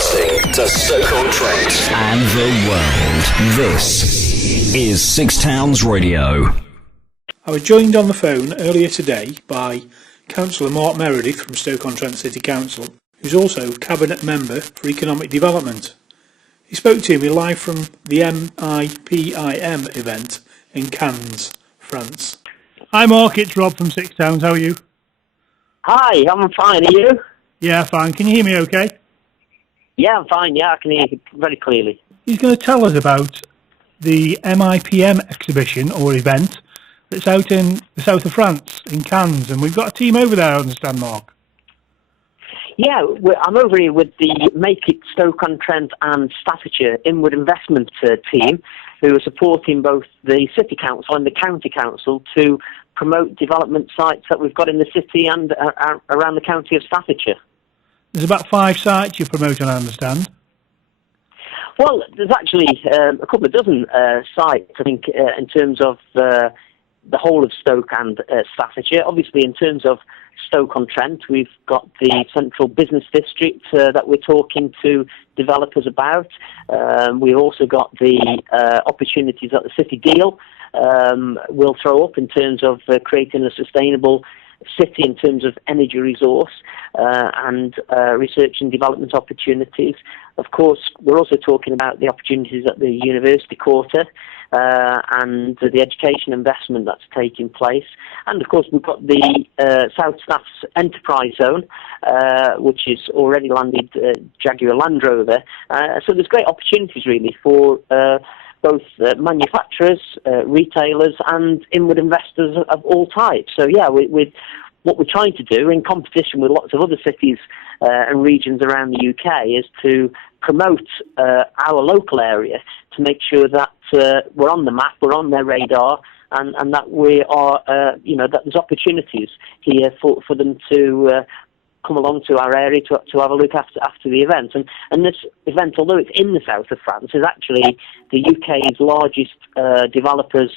Broadcasting to Stoke-on-Trent and the world. This is Six Towns Radio. I was joined on the phone earlier today by Councillor Meredith from Stoke-on-Trent City Council, who's also Cabinet Member for Economic Development. He spoke to me live from the MIPIM event in Cannes, France. Hi Mark, it's Rob from Six Towns, how are you? Hi, I'm fine, are you? Yeah, fine. Can you hear me okay? Yeah, I'm fine, yeah, I can hear you very clearly. He's going to tell us about the MIPM exhibition or event that's out in the south of France, in Cannes, and we've got a team over there, I understand, Mark. Yeah, I'm over here with the Make It Stoke-on-Trent and Staffordshire Inward Investment team, who are supporting both the City Council and the County Council to promote development sites that we've got in the city and around the county of Staffordshire. There's about 5 sites you're promoting, I understand. Well, there's actually a couple of dozen sites, I think, in terms of the whole of Stoke and Staffordshire. Obviously, in terms of Stoke-on-Trent, we've got the central business district that we're talking to developers about. We've also got the opportunities that the City Deal will throw up in terms of creating a sustainable city in terms of energy resource and research and development opportunities. Of course, we're also talking about the opportunities at the University Quarter and the education investment that's taking place. And of course, we've got the South Staff's Enterprise Zone, which is already landed Jaguar Land Rover. So there's great opportunities really for both manufacturers, retailers and inward investors of all types. So yeah, with what we're trying to do in competition with lots of other cities and regions around the UK is to promote our local area to make sure that we're on the map, we're on their radar, and that we are, that there's opportunities here for them to come along to our area to have a look after the event. And this event, although it's in the south of France, is actually the UK's largest developers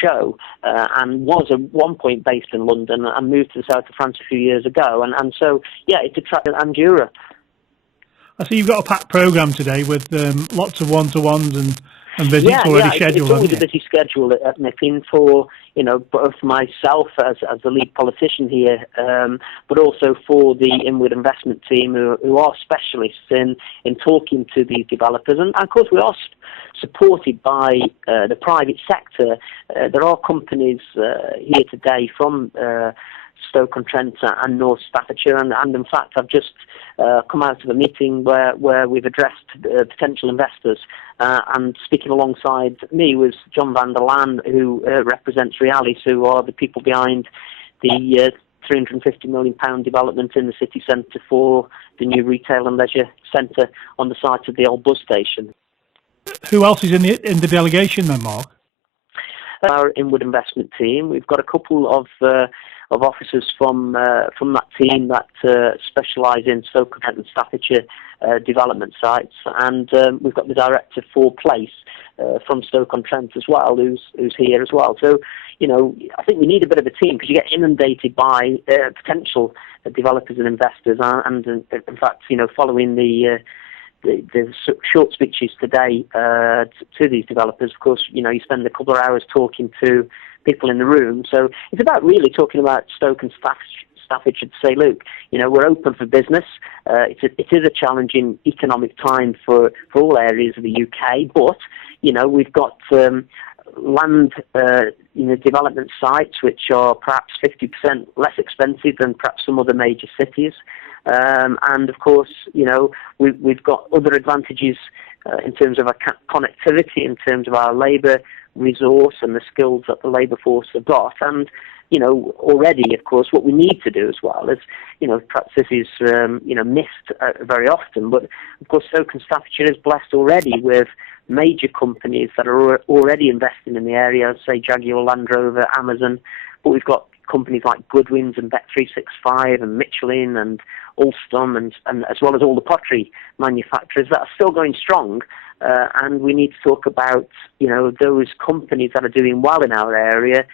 show and was at one point based in London and moved to the south of France a few years ago. And so, yeah, it's attracted Andura. I see you've got a packed programme today with lots of one-to-ones and visits already scheduled. It's always a busy schedule at MIPIM for, both myself as the lead politician here, but also for the inward investment team who are specialists in talking to these developers. And of course we are supported by the private sector. There are companies here today from Stoke-on-Trent and North Staffordshire, and in fact I've just come out of a meeting where we've addressed potential investors, and speaking alongside me was John van der Laan, who represents Realis, who are the people behind the £350 million development in the city centre for the new retail and leisure centre on the site of the old bus station. Who else is in the delegation then, Mark? Our inward investment team. We've got a couple of officers from that team that specialise in Stoke-on-Trent and Staffordshire development sites, and we've got the director for Place from Stoke-on-Trent as well, who's here as well. So, I think we need a bit of a team because you get inundated by potential developers and investors, and in fact, following the short speeches today to these developers, of course, you spend a couple of hours talking to people in the room. So it's about really talking about Stoke and Staffordshire to say, look, we're open for business. It is a challenging economic time for all areas of the UK, but, we've got land, development sites which are perhaps 50% less expensive than perhaps some other major cities. And of course, we've got other advantages in terms of our connectivity, in terms of our labour resource and the skills that the labour force have got. And, already, of course, what we need to do as well is, perhaps this is, missed very often, but of course Stoke and Staffordshire is blessed already with major companies that are already investing in the area, say Jaguar Land Rover, Amazon, but we've got companies like Goodwin's and Bet365 and Michelin and Alstom and as well as all the pottery manufacturers that are still going strong, and we need to talk about those companies that are doing well in our area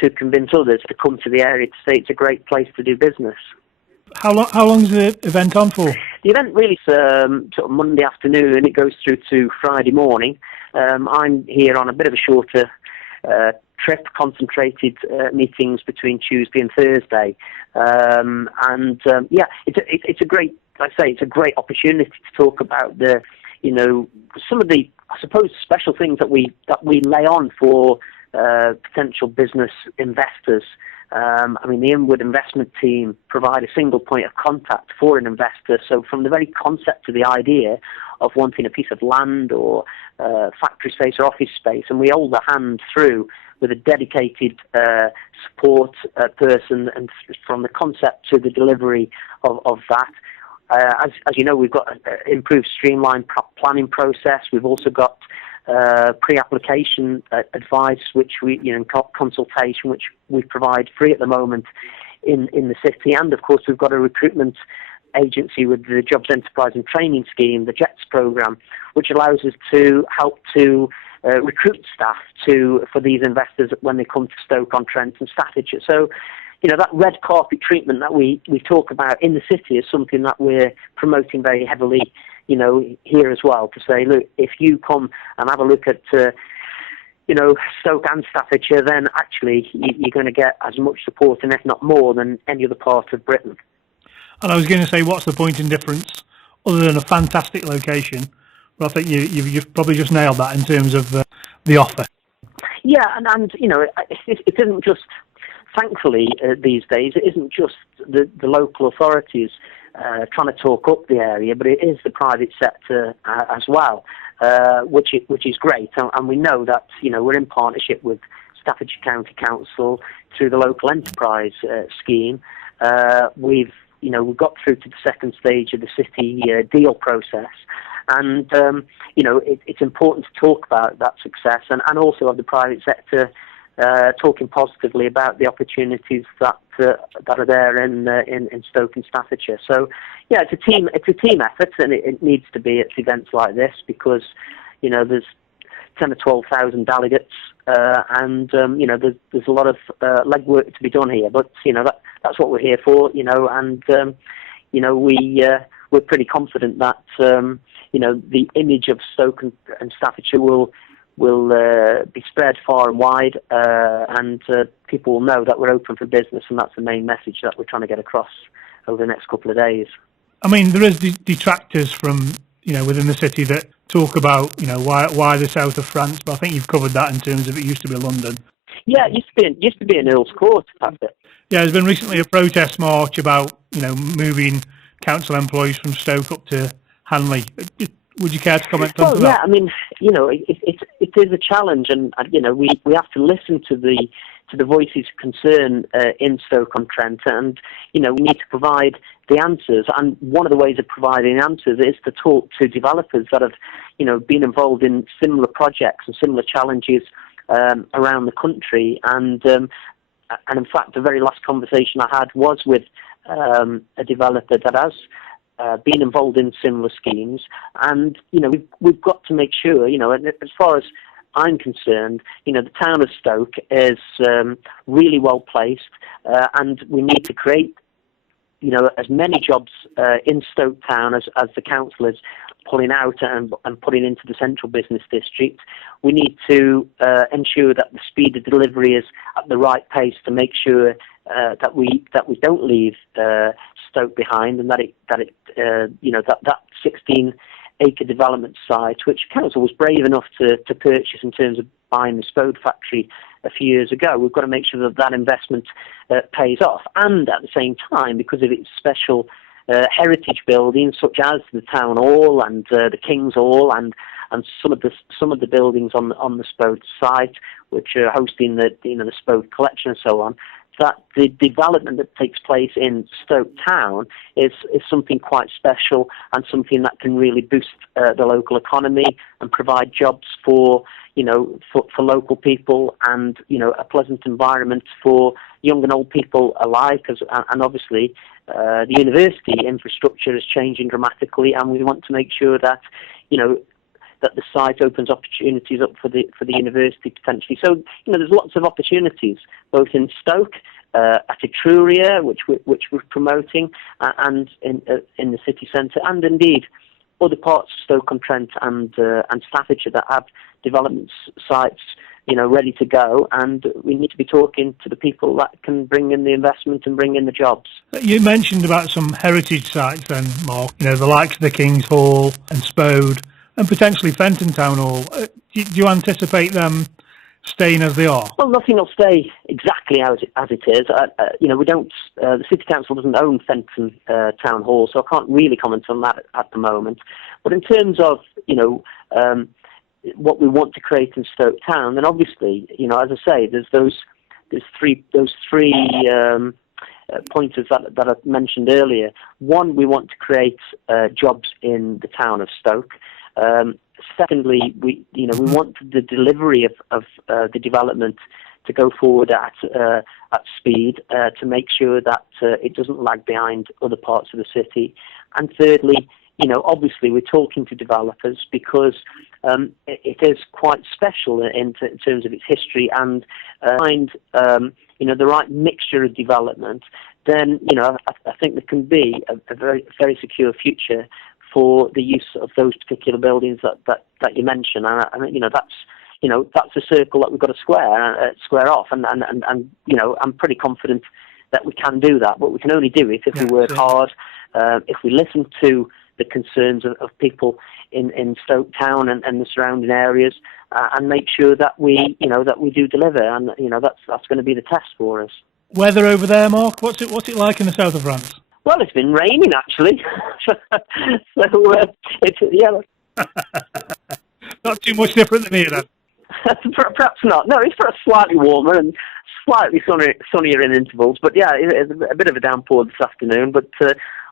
to convince others to come to the area to say it's a great place to do business. How long is the event on for? The event really is sort of Monday afternoon, and it goes through to Friday morning. I'm here on a bit of a shorter trip, concentrated meetings between Tuesday and Thursday. It's a great, like I say, it's a great opportunity to talk about some of the, I suppose, special things that we lay on for potential business investors. The inward investment team provide a single point of contact for an investor. So from the very concept to the idea of wanting a piece of land or factory space or office space, and we hold the hand through with a dedicated support person, and from the concept to the delivery of that. As you know, we've got an improved streamlined planning process. We've also got pre-application advice, which consultation, which we provide free at the moment in the city. And of course, we've got a recruitment agency with the Jobs Enterprise and Training Scheme, the JETS program, which allows us to help to recruit staff for these investors when they come to Stoke-on-Trent and Staffordshire. So, that red carpet treatment that we talk about in the city is something that we're promoting very heavily, here as well, to say, look, if you come and have a look at, Stoke and Staffordshire, then actually you're going to get as much support, and if not more, than any other part of Britain. And I was going to say, what's the point in difference, other than a fantastic location? But I think you've probably just nailed that in terms of the offer. Yeah, and it isn't just, thankfully, these days, it isn't just the local authorities trying to talk up the area, but it is the private sector as well, which is great. And we know that, we're in partnership with Staffordshire County Council through the local enterprise scheme. We've got through to the second stage of the city deal process. And, it's important to talk about that success and also of the private sector talking positively about the opportunities that are there in Stoke and Staffordshire. So, yeah, it's a team effort, and it needs to be at events like this because, there's 10 or 12,000 delegates, and there's a lot of legwork to be done here. But that's what we're here for, and we're pretty confident that the image of Stoke and Staffordshire will be spread far and wide, and people will know that we're open for business, and that's the main message that we're trying to get across over the next couple of days. I mean, there is detractors from within the city that talk about why the south of France, but I think you've covered that in terms of it used to be London. Yeah, it used to be in Earl's Court, hasn't it? Yeah, there's been recently a protest march about moving council employees from Stoke up to Hanley. Would you care to comment on that? Well, yeah, I mean, it is a challenge, and we have to listen to the voices of concern in Stoke-on-Trent, and we need to provide the answers. And one of the ways of providing answers is to talk to developers that have been involved in similar projects and similar challenges around the country. And in fact, the very last conversation I had was with a developer that has been involved in similar schemes, and we've got to make sure, as far as I'm concerned, the town of Stoke is really well placed, and we need to create as many jobs in Stoke town as the council is pulling out and putting into the central business district. We need to ensure that the speed of delivery is at the right pace to make sure that we don't leave Stoke behind, and that 16-acre development site, which council was brave enough to purchase in terms of buying the Spode factory a few years ago. We've got to make sure that investment pays off, and at the same time, because of its special heritage buildings such as the town hall and the King's Hall and some of the buildings on the Spode site, which are hosting the Spode collection and so on, that the development that takes place in Stoke town is something quite special and something that can really boost the local economy and provide jobs for local people, and a pleasant environment for young and old people alike. And obviously the university infrastructure is changing dramatically, and we want to make sure that that the site opens opportunities up for the university potentially. So there's lots of opportunities both in Stoke at Etruria, which we're promoting, and in the city centre, and indeed other parts of Stoke-on-Trent and Staffordshire that have development sites, ready to go, and we need to be talking to the people that can bring in the investment and bring in the jobs. You mentioned about some heritage sites then, Mark, the likes of the King's Hall and Spode and potentially Fenton Town Hall. Do you anticipate them staying as they are? Well, nothing will stay exactly as it is. We don't. The City Council doesn't own Fenton Town Hall, so I can't really comment on that at the moment. But in terms of what we want to create in Stoke Town, then obviously, as I say, there's three pointers that I mentioned earlier. One, we want to create jobs in the town of Stoke. Secondly, we want the delivery of the development to go forward at speed to make sure that it doesn't lag behind other parts of the city. And thirdly, obviously we're talking to developers because it is quite special in terms of its history, and find the right mixture of development. Then I think there can be a very, very secure future for the use of those particular buildings that you mentioned, and that's a circle that we've got to square off, and I'm pretty confident that we can do that, but we can only do it if we work hard, if we listen to the concerns of people in Stoke Town and the surrounding areas, and make sure that we do deliver, and that's going to be the test for us. Weather over there, Mark? What's it like in the south of France? Well, it's been raining actually, so it's Not too much different than here, then. Perhaps not. No, it's perhaps slightly warmer and slightly sunnier in intervals. But yeah, it's a bit of a downpour this afternoon. But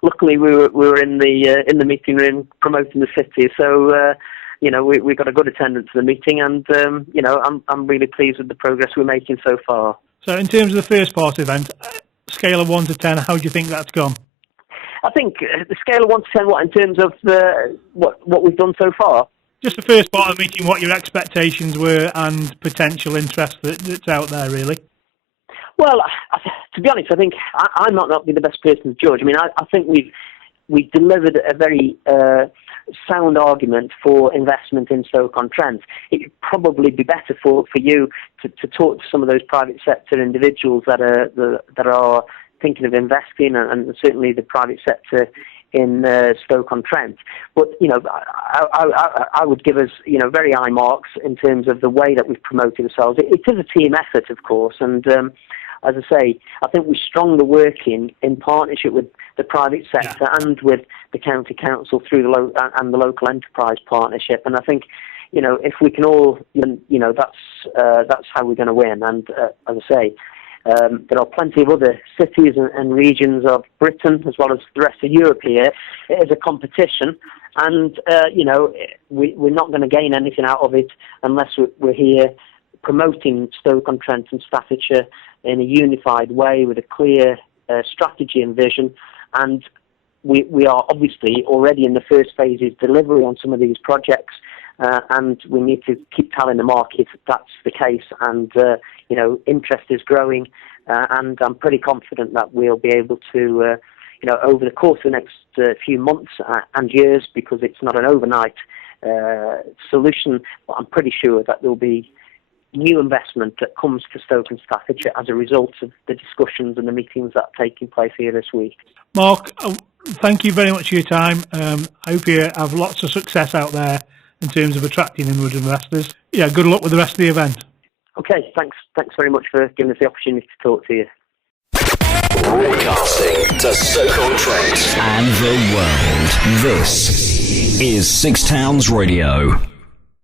luckily, we were in the meeting room promoting the city, so we got a good attendance at the meeting, and I'm really pleased with the progress we're making so far. So, in terms of the first part event, scale of 1 to 10, how do you think that's gone? I think the scale of 1 to 10, what in terms of what we've done so far. Just the first part of the meeting, what your expectations were and potential interest that's out there, really. Well, to be honest, I think I might not be the best person to judge. I mean, I think we've delivered a very sound argument for investment in Stoke-on-Trent. It would probably be better for you to talk to some of those private sector individuals that are thinking of investing, and certainly the private sector in Stoke-on-Trent. But I would give us very high marks in terms of the way that we've promoted ourselves. It is a team effort, of course, and as I say, I think we're stronger working in partnership with the private sector and with the county council through the local enterprise partnership. And I think if we can all, that's how we're going to win. And as I say, there are plenty of other cities and regions of Britain, as well as the rest of Europe here. It is a competition, and we're not going to gain anything out of it unless we're here promoting Stoke-on-Trent and Staffordshire in a unified way with a clear strategy and vision. And we are obviously already in the first phases delivery on some of these projects, and we need to keep telling the market that's the case, and interest is growing, and I'm pretty confident that we'll be able to over the course of the next few months and years, because it's not an overnight solution, but I'm pretty sure that there'll be new investment that comes to Stoke and Staffordshire as a result of the discussions and the meetings that are taking place here this week. Mark, thank you very much for your time. I hope you have lots of success out there in terms of attracting inward investors. Yeah, good luck with the rest of the event. Okay, thanks very much for giving us the opportunity to talk to you. Broadcasting to Stoke-on-Trent and the world. This is Six Towns Radio.